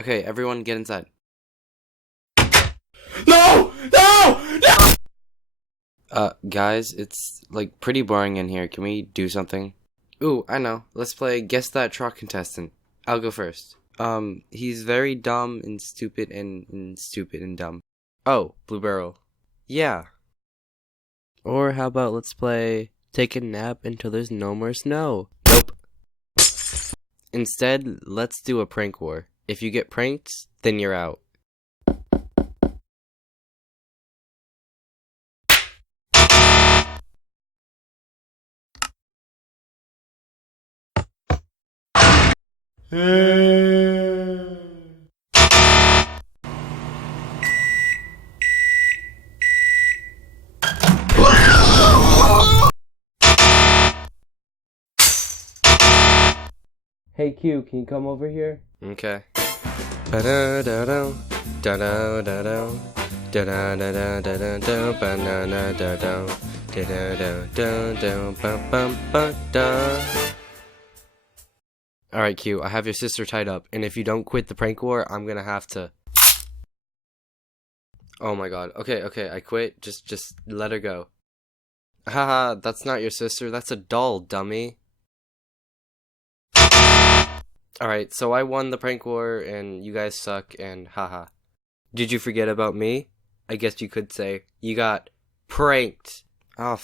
Okay, everyone get inside. No! No! No! Guys, it's, like, pretty boring in here. Can we do something? Ooh, I know. Let's play Guess That Truck Contestant. I'll go first. He's very dumb and stupid and dumb. Oh, Blue Barrel. Yeah. Or how about let's play Take a Nap Until There's No More Snow. Nope. Instead, let's do a prank war. If you get pranked, then you're out. Hey Q, can you come over here? Okay. Ba-da-da-da, da-da-da-da, da-da-da-da-da-da, ba-na-na-da-da, da-da-da-da-da, ba-bum-ba-da. Alright Q, I have your sister tied up, and if you don't quit the prank war, I'm gonna have to... Oh my god. Okay, I quit. Just let her go. Haha, that's not your sister, that's a doll, dummy. Alright, so I won the prank war, and you guys suck, and haha. Did you forget about me? I guess you could say, you got pranked. Oh,